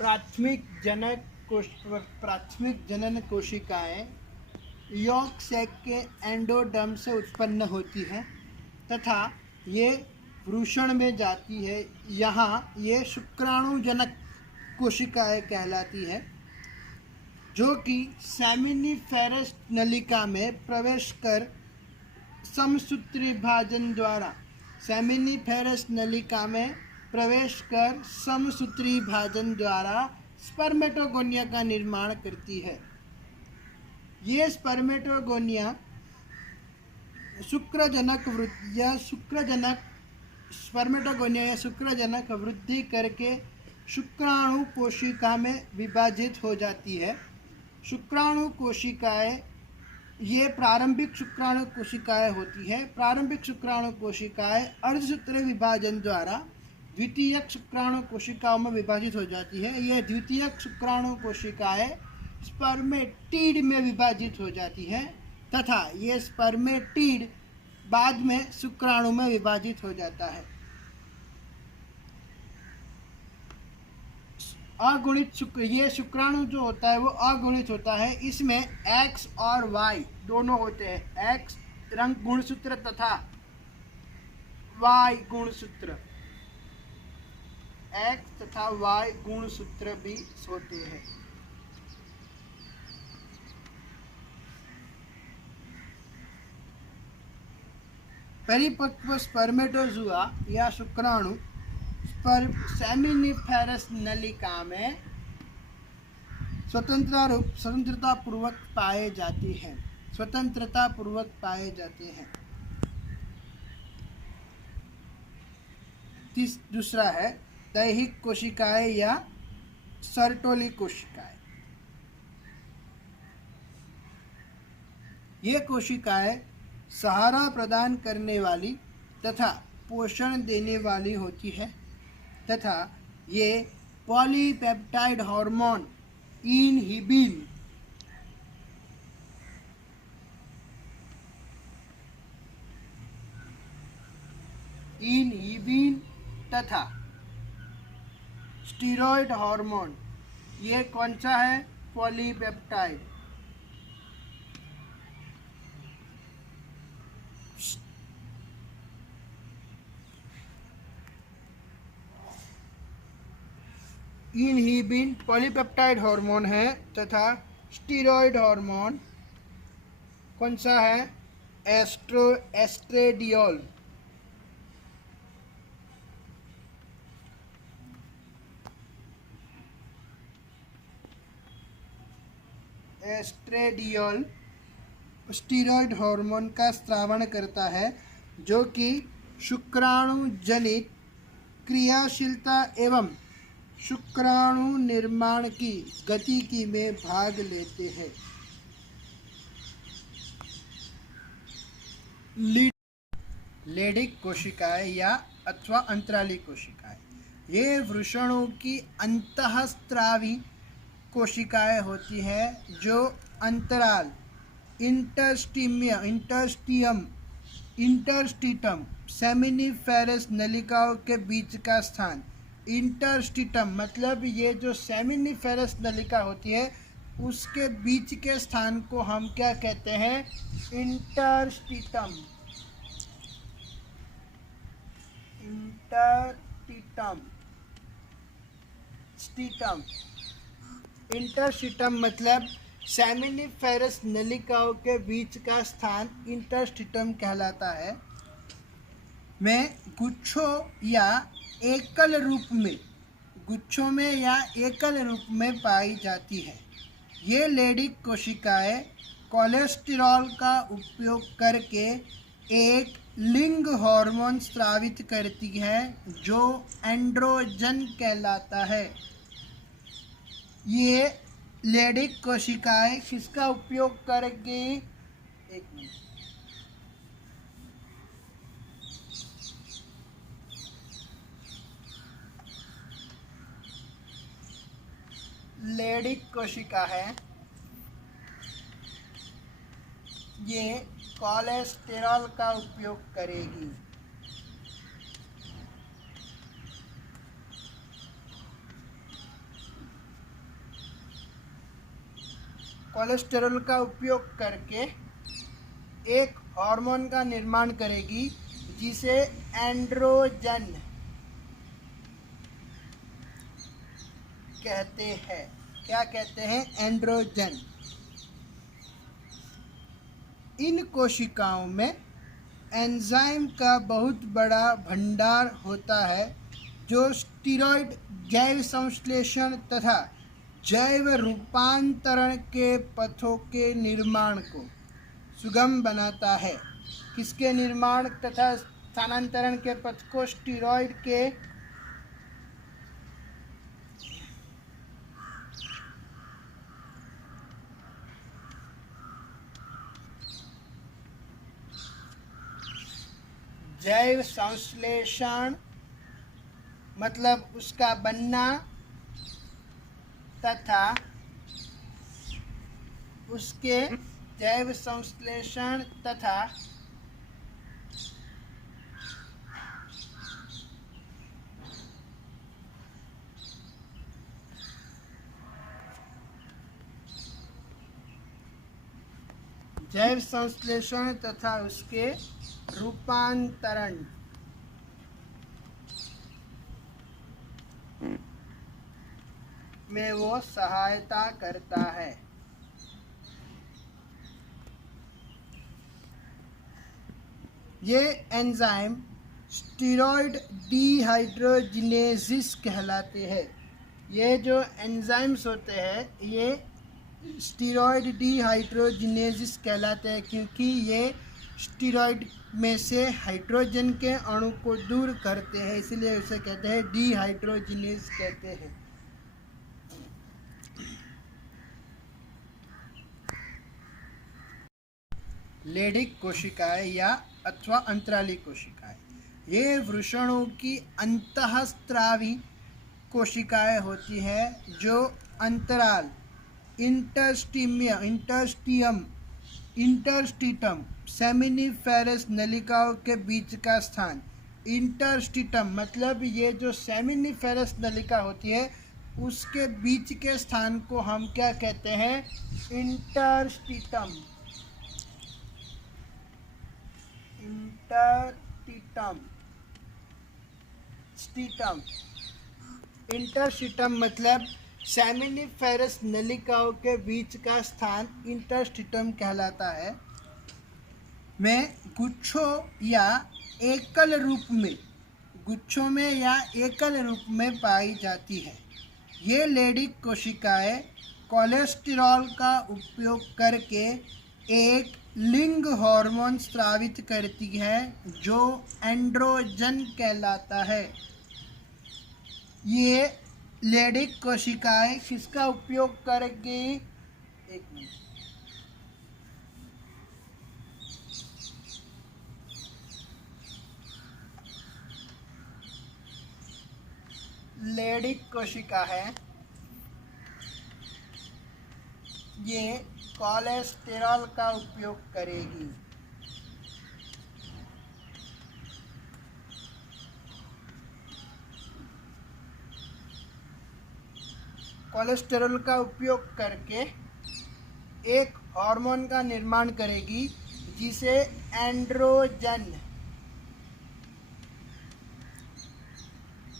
प्राथमिक जनन कोशिकाएं यॉर्क सैक के एंडोडर्म से उत्पन्न होती है तथा ये वृषण में जाती है। यहाँ ये शुक्राणुजनक कोशिकाएं कहलाती है जो कि सेमिनिफेरस नलिका में प्रवेश कर समसूत्री विभाजन द्वारा स्पर्मेटोगोनिया का निर्माण करती है। ये स्पर्मेटोगोनिया शुक्रजनक वृद्धि करके शुक्राणु कोशिका में विभाजित हो जाती है। शुक्राणु कोशिकाएं ये प्रारंभिक शुक्राणु कोशिकाएं होती है। प्रारंभिक शुक्राणु कोशिकाएं अर्धसूत्री विभाजन द्वारा द्वितीयक शुक्राणु कोशिकाओं में विभाजित हो जाती है। यह द्वितीयक शुक्राणु कोशिकाएं स्पर्मेटिड में विभाजित हो जाती है तथा ये स्पर्मेटिड बाद में शुक्राणु में विभाजित हो जाता है। अगुणित ये शुक्राणु जो होता है वो अगुणित होता है। इसमें X और Y दोनों होते हैं। X रंग गुणसूत्र तथा Y गुणसूत्र, X तथा Y गुणसूत्र भी होते हैं। परिपक्व स्पर्मेटोजुआ या शुक्राणु सेमिनिफेरस नलिका में स्वतंत्रता पूर्वक पाए जाते हैं। दूसरा है दैहिक कोशिकाएं या सर्टोली कोशिकाएं। ये कोशिकाएं सहारा प्रदान करने वाली तथा पोषण देने वाली होती है तथा ये पॉलीपेप्टाइड हार्मोन इनहिबिन तथा स्टीरॉयड हार्मोन, ये कौन सा है? पॉलीपेप्टाइड। इनहिबिन पॉलीपेप्टाइड हार्मोन है तथा स्टीरॉयड हार्मोन कौन सा है? एस्ट्रेडियोल। एस्ट्रेडियोल स्टीरॉयड हार्मोन का स्रावण करता है जो कि शुक्राणु जनित क्रियाशीलता एवं शुक्राणु निर्माण की गतिकी में भाग लेते हैं। लेडिक कोशिकाएं या अथवा अंतराली कोशिकाएं, ये वृषणों की अंतःस्रावी कोशिकाएं होती है जो अंतराल इंटरस्टिटम सेमिनिफेरस नलिकाओं के बीच का स्थान, इंटरस्टिटम मतलब ये जो सेमिनिफेरस नलिका होती है उसके बीच के स्थान को हम क्या कहते हैं? इंटरस्टिटम। इंटरस्टिटम मतलब सेमिनिफेरस नलिकाओं के बीच का स्थान इंटरस्टिटम कहलाता है। में गुच्छों में या एकल रूप में पाई जाती है। ये लेडिक कोशिकाएं कोलेस्टेरॉल का उपयोग करके एक लिंग हार्मोन स्रावित करती है जो एंड्रोजन कहलाता है। ये लेडिक कोशिकाएं किसका उपयोग करके? एक मिनट, लेडिक कोशिका है, ये कोलेस्टेरॉल का उपयोग करेगी। कोलेस्टेरॉल का उपयोग करके एक हार्मोन का निर्माण करेगी जिसे एंड्रोजन कहते हैं। क्या कहते हैं? एंड्रोजन। इन कोशिकाओं में एंजाइम का बहुत बड़ा भंडार होता है जो स्टीरॉयड जैव संश्लेषण तथा जैव रूपांतरण के पथों के निर्माण को सुगम बनाता है। किसके निर्माण तथा स्थानांतरण के पथ को? स्टीरॉयड के जैव संश्लेषण मतलब उसका बनना तथा उसके जैव संश्लेषण तथा उसके रूपांतरण में वो सहायता करता है। ये एंजाइम स्टीरॉयड डिहाइड्रोजिनेसिस कहलाते हैं। ये जो एंजाइम्स होते हैं ये स्टीरॉयड डिहाइड्रोजिनेसिस कहलाते हैं क्योंकि ये स्टीरॉयड में से हाइड्रोजन के अणु को दूर करते हैं, इसलिए उसे कहते हैं डिहाइड्रोजिनेस कहते हैं। लेडिक कोशिकाएं या अथवा अंतराली कोशिकाएं, ये वृषणों की अंतःस्रावी कोशिकाएं होती हैं जो अंतराल इंटरस्टिटम सेमिनिफेरस नलिकाओं के बीच का स्थान। इंटरस्टिटम मतलब ये जो सेमिनिफेरस नलिका होती है उसके बीच के स्थान को हम क्या कहते हैं? इंटरस्टिटम। इंटरस्टिटम मतलब सेमिनिफेरस नलिकाओं के बीच का स्थान इंटरस्टिटम कहलाता है। में गुच्छों में या एकल रूप में पाई जाती है। ये लेडिक कोशिकाएं कोलेस्टेरॉल का उपयोग करके एक लिंग हार्मोन स्रावित करती है जो एंड्रोजन कहलाता है। ये लेडिक कोशिकाएं किसका उपयोग करेगी? एक मिनट। लेडिक कोशिका है ये कोलेस्टेरॉल का उपयोग करेगी। कोलेस्टेरॉल का उपयोग करके एक हार्मोन का निर्माण करेगी जिसे एंड्रोजन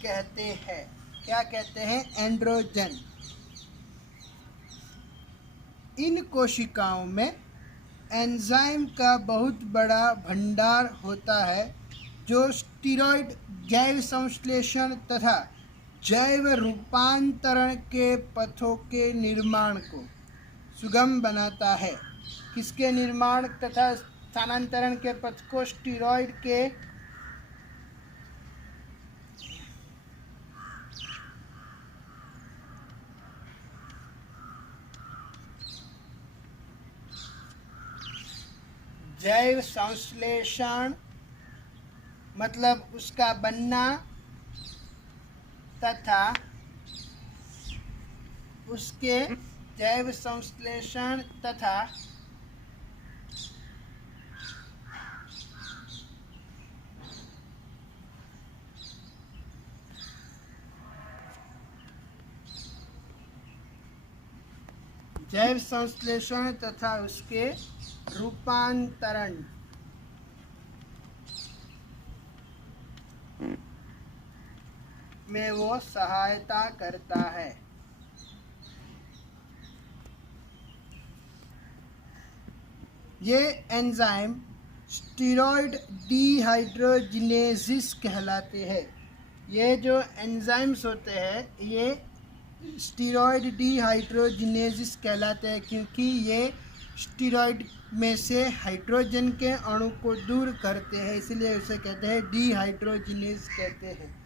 कहते हैं। क्या कहते हैं? एंड्रोजन। इन कोशिकाओं में एंजाइम का बहुत बड़ा भंडार होता है जो स्टीरॉयड जैव संश्लेषण तथा जैव रूपांतरण के पथों के निर्माण को सुगम बनाता है। किसके निर्माण तथा स्थानांतरण के पथ को? स्टीरॉयड के जैव संश्लेषण मतलब उसका बनना तथा उसके जैव संश्लेषण तथा जैव संश्लेषण तथा उसके रूपांतरण में वो सहायता करता है। ये एंजाइम स्टीरॉयड डिहाइड्रोजिनेसिस कहलाते हैं। ये जो एंजाइम्स होते हैं ये स्टीरॉयड डिहाइड्रोजिनेसिस कहलाते हैं, क्योंकि ये स्टीरॉयड में से हाइड्रोजन के अणु को दूर करते हैं, इसलिए उसे कहते हैं डिहाइड्रोजिनेज कहते हैं।